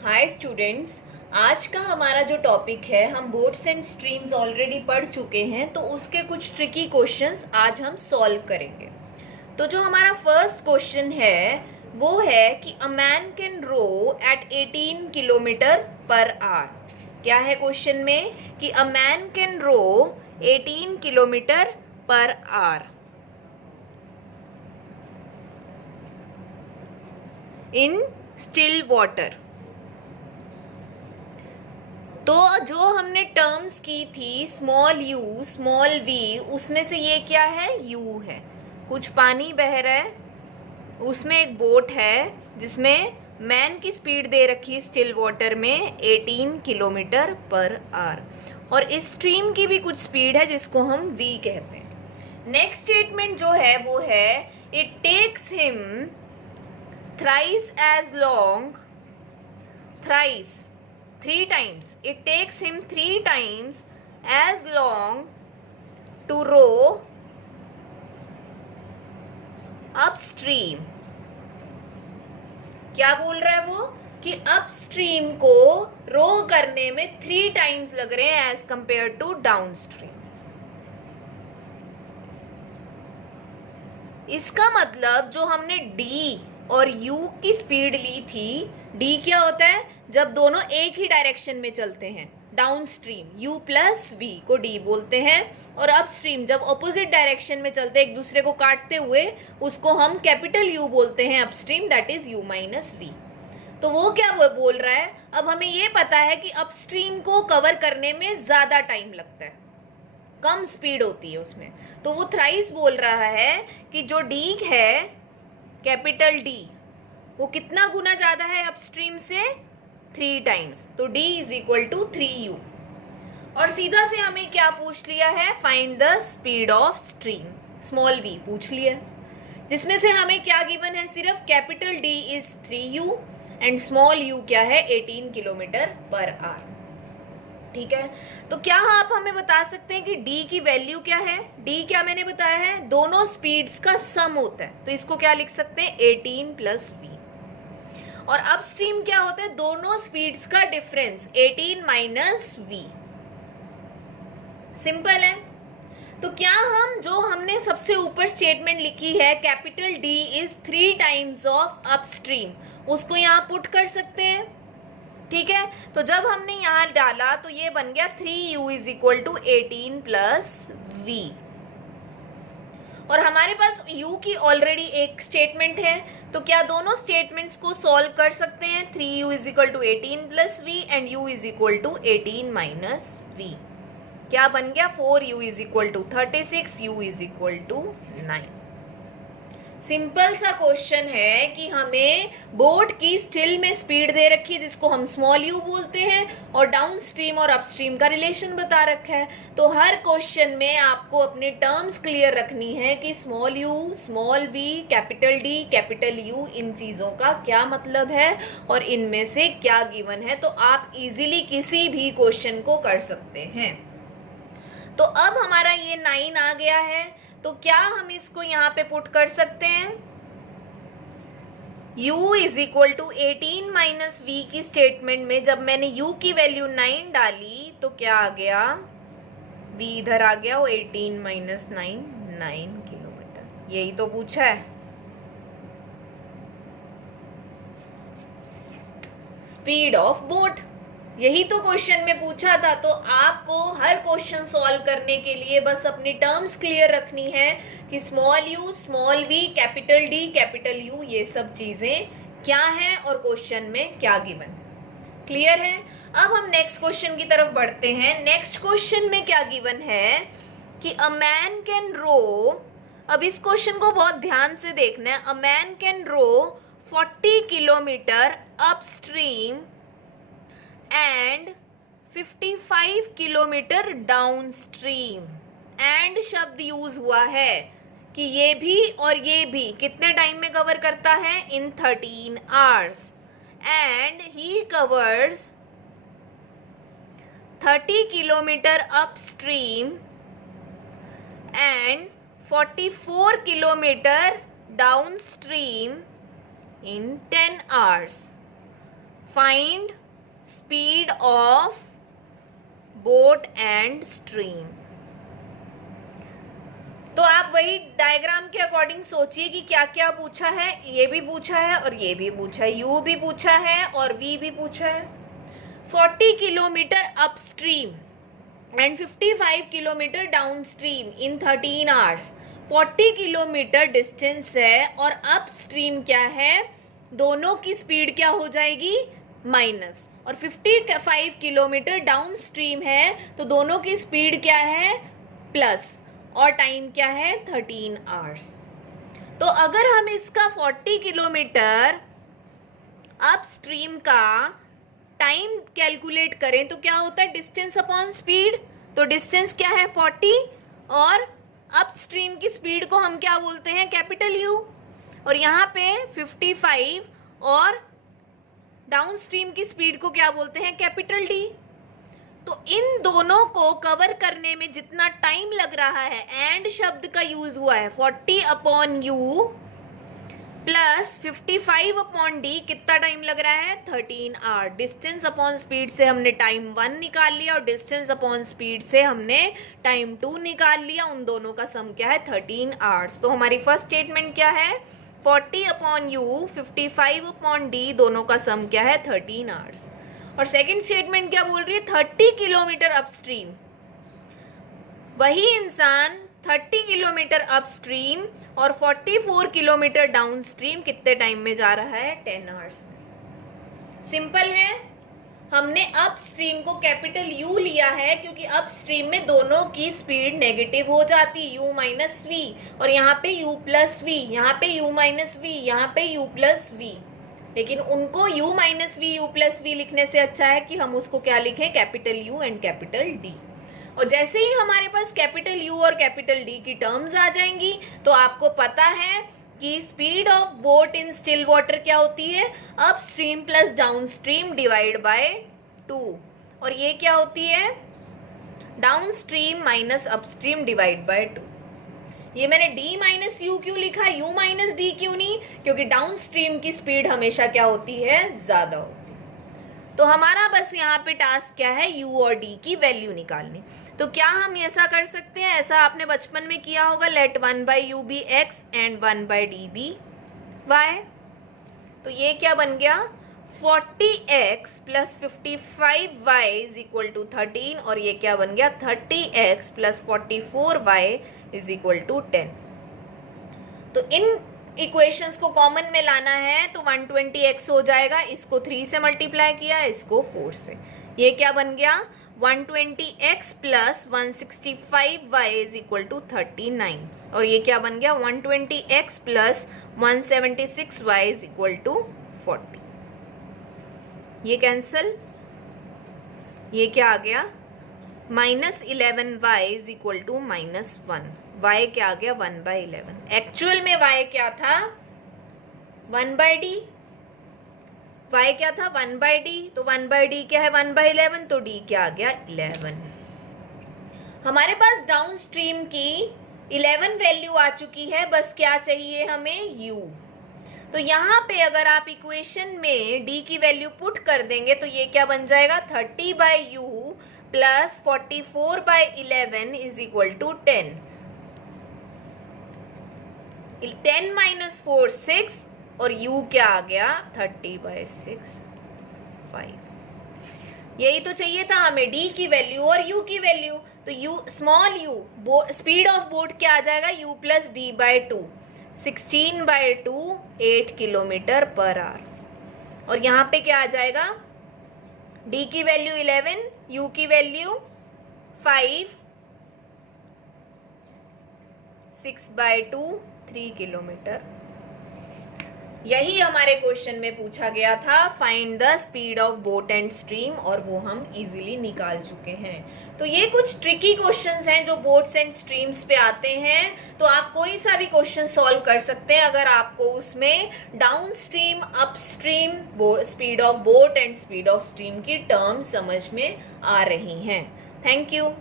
Hi students, आज का हमारा जो टॉपिक है, हम बोट्स एंड स्ट्रीम्स ऑलरेडी पढ़ चुके हैं, तो उसके कुछ ट्रिकी क्वेश्चंस आज हम सॉल्व करेंगे। तो जो हमारा फर्स्ट क्वेश्चन है वो है कि a man can row at 18 kilometre per hour. क्या है क्वेश्चन में कि a man can row 18 kilometre per hour in still water. तो जो हमने टर्म्स की थी स्मॉल यू स्मॉल वी, उसमें से ये क्या है? यू है। कुछ पानी बह रहा है, उसमें एक बोट है जिसमें मैन की स्पीड दे रखी है स्टिल वाटर में 18 किलोमीटर पर आवर, और इस स्ट्रीम की भी कुछ स्पीड है जिसको हम वी कहते हैं। नेक्स्ट स्टेटमेंट जो है वो है it takes him thrice as long, thrice 3 times, it takes him 3 times as long to row upstream। क्या बोल रहा है वो कि अपस्ट्रीम को रो करने में 3 times लग रहे हैं एज कंपेयर टू डाउनस्ट्रीम। इसका मतलब जो हमने डी और यू की स्पीड ली थी, डी क्या होता है? जब दोनों एक ही डायरेक्शन में चलते हैं, डाउनस्ट्रीम यू प्लस वी को डी बोलते हैं, और अपस्ट्रीम जब ऑपोजिट डायरेक्शन में चलते हैं एक दूसरे को काटते हुए, उसको हम कैपिटल यू बोलते हैं upstream, that is U minus V. तो वो क्या बोल रहा है? अब हमें ये पता है कि अपस्ट्रीम को कवर करने में ज्यादा टाइम लगता है, कम स्पीड होती है उसमें। तो वो थ्राइस बोल रहा है कि जो डी है कैपिटल डी, वो कितना गुना ज्यादा है अपस्ट्रीम से? 3 times। तो D is equal to 3U। और सीधा से हमें क्या पूछ लिया है? Find the speed of stream, small v पूछ लिया, जिसमें से हमें क्या गिवन है? सिर्फ capital D is 3U and small u क्या है? 18 किलोमीटर पर आवर। ठीक है, तो क्या आप हमें बता सकते हैं कि D की वैल्यू क्या है? D क्या मैंने बताया है? दोनों स्पीड्स का सम होता है, तो इसको क्या लिख सकते हैं? 18 प्लस v। और अपस्ट्रीम क्या होता है? दोनों स्पीड्स का डिफरेंस, 18 माइनस वी। सिंपल है। तो क्या हम जो हमने सबसे ऊपर स्टेटमेंट लिखी है capital D is 3 times of upstream, उसको यहाँ पुट कर सकते हैं? ठीक है, तो जब हमने यहाँ डाला तो ये बन गया 3u is equal to 18 plus V. और हमारे पास u की ऑलरेडी एक स्टेटमेंट है, तो क्या दोनों स्टेटमेंट्स को सॉल्व कर सकते हैं? 3u is equal to 18 plus V and u is equal to 18 minus V. क्या बन गया? 4u is equal to 36, u is equal to 9। Simple सा क्वेश्चन है कि हमें बोट की स्टिल में स्पीड दे रखी है जिसको हम स्मॉल यू बोलते हैं, और डाउन स्ट्रीम और अपस्ट्रीम का रिलेशन बता रखा है। तो हर क्वेश्चन में आपको अपने टर्म्स क्लियर रखनी है कि small U, small V, capital D, capital U, इन चीजों का क्या मतलब है और इनमें से क्या गिवन है। तो आप इजीली किसी भी क्वेश्चन को कर सकते हैं। तो अब हमारा ये 9 आ गया है, तो क्या हम इसको यहाँ पे पुट कर सकते हैं? u is equal to 18 minus V की स्टेटमेंट में जब मैंने u की वैल्यू 9 डाली तो क्या आ गया? v इधर आ गया, वो 18 माइनस 9 किलोमीटर। यही तो पूछा है। स्पीड ऑफ बोट, यही तो क्वेश्चन में पूछा था। तो आपको हर क्वेश्चन सॉल्व करने के लिए बस अपनी टर्म्स क्लियर रखनी है कि small U, small V, capital D, capital U, ये सब चीजें क्या हैं और क्वेश्चन में क्या गिवन। क्लियर है? अब हम नेक्स्ट क्वेश्चन की तरफ बढ़ते हैं। नेक्स्ट क्वेश्चन में क्या गिवन है कि अ मैन कैन रो, अब इस क्वेश्चन को बहुत ध्यान से देखना है। A man can row 40 kilometre upstream and 55 kilometre downstream. And शब्द यूज हुआ है कि ये भी और ये भी कितने टाइम में कवर करता है? इन 13 hours. And he covers 30 kilometre upstream and 44 kilometre downstream in 10 hours. Find speed of boat and stream. तो आप वही डायग्राम के अकॉर्डिंग सोचिए कि क्या क्या पूछा है। ये भी पूछा है और ये भी पूछा है, यू भी पूछा है और वी भी पूछा है। 40 kilometre upstream and 55 kilometre downstream in 13 hours. 40 kilometre distance है और अपस्ट्रीम क्या है, दोनों की स्पीड क्या हो जाएगी, माइनस, और 55 किलोमीटर डाउनस्ट्रीम है तो दोनों की स्पीड क्या है, प्लस, और टाइम क्या है 13 आवर्स। तो अगर हम इसका 40 किलोमीटर अपस्ट्रीम का टाइम कैलकुलेट करें तो क्या होता है, डिस्टेंस अपॉन स्पीड। तो डिस्टेंस क्या है 40 और अपस्ट्रीम की स्पीड को हम क्या बोलते हैं, कैपिटल यू, और यहाँ पे 55 और डाउनस्ट्रीम की स्पीड को क्या बोलते हैं, कैपिटल डी। तो इन दोनों को कवर करने में जितना टाइम लग रहा है, एंड शब्द का यूज हुआ है, 40 upon you plus 55 upon D, कितना टाइम लग रहा है, 13 आवर। डिस्टेंस अपॉन स्पीड से हमने टाइम 1 निकाल लिया और डिस्टेंस अपॉन स्पीड से हमने टाइम 2 निकाल लिया। उन दोनों का सम क्या है, 13 आवर्स। तो हमारी फर्स्ट स्टेटमेंट क्या है, 40 अपॉन यू 55 अपॉन डी, दोनों का सम क्या है, 13 आवर्स। और सेकंड स्टेटमेंट क्या बोल रही है, 30 किलोमीटर अपस्ट्रीम, वही इंसान 30 किलोमीटर अपस्ट्रीम और 44 किलोमीटर डाउनस्ट्रीम कितने टाइम में जा रहा है, 10 आवर्स में। सिंपल है, हमने अपस्ट्रीम को कैपिटल यू लिया है क्योंकि अपस्ट्रीम में दोनों की स्पीड नेगेटिव हो जाती, u माइनस वी, और यहाँ पे u प्लस वी, यहाँ पे u माइनस वी, यहाँ पे u प्लस वी। लेकिन उनको u minus V, u plus V लिखने से अच्छा है कि हम उसको क्या लिखें, capital U and capital D। और जैसे ही हमारे पास कैपिटल U और कैपिटल D की टर्म्स आ जाएंगी तो आपको पता है कि speed of boat in still water क्या होती है, upstream plus downstream divide by 2, और ये क्या होती है, downstream minus upstream divide by 2। ये मैंने D माइनस यू क्यों लिखा, U माइनस डी क्यों नहीं, क्योंकि डाउनस्ट्रीम की स्पीड हमेशा क्या होती है, ज्यादा होती है। तो हमारा बस यहाँ पे टास्क क्या है, U और D की वैल्यू निकालनी। तो क्या हम ऐसा कर सकते हैं, ऐसा आपने बचपन में किया होगा, let 1 by U B x and 1 by D B y। तो ये क्या बन गया, 40x plus 55y is equal to 13, और ये क्या बन गया, 30x plus 44y is equal to 10। तो इन इक्वेशंस को कॉमन में लाना है तो 120x हो जाएगा, इसको 3 से मल्टीप्लाई किया, इसको 4 से, ये क्या बन गया, 120x plus 165y is equal to 39, और ये क्या बन गया, 120x plus 176y is equal to 40। ये कैंसल, ये क्या आ गया, minus 11y is equal to minus 1, y क्या आ गया, 1 बाई 11। एक्चुअल में y क्या था, 1 बाई डी, y क्या था, 1 बाई डी, तो 1 बाई डी क्या है, 1 बाई 11, तो d क्या आ गया, 11। हमारे पास डाउन स्ट्रीम की 11 वैल्यू आ चुकी है, बस क्या चाहिए हमें, u। तो यहाँ पे अगर आप इक्वेशन में d की वैल्यू पुट कर देंगे तो ये क्या बन जाएगा, 30 by U plus 44 by 11 is equal to 10। 10 minus 4 6, और u क्या आ गया, 30 बाई 6 5। यही तो चाहिए था हमें, d की वैल्यू और u की वैल्यू। तो u small u, speed of boat क्या आ जाएगा, u plus D by 2, 16 by 2 8 kilometre per our. और यहाँ पे क्या आ जाएगा, d की वैल्यू 11, u की वैल्यू 5, 6 बाई 2 3 किलोमीटर। यही हमारे क्वेश्चन में पूछा गया था, find the speed of boat and stream, और वो हम इजीली निकाल चुके हैं। तो ये कुछ ट्रिकी क्वेश्चंस हैं जो बोट्स एंड स्ट्रीम्स पे आते हैं। तो आप कोई सा भी क्वेश्चन सॉल्व कर सकते हैं अगर आपको उसमें down stream, up stream, speed of boat and speed of stream की टर्म समझ में आ रही हैं। Thank you.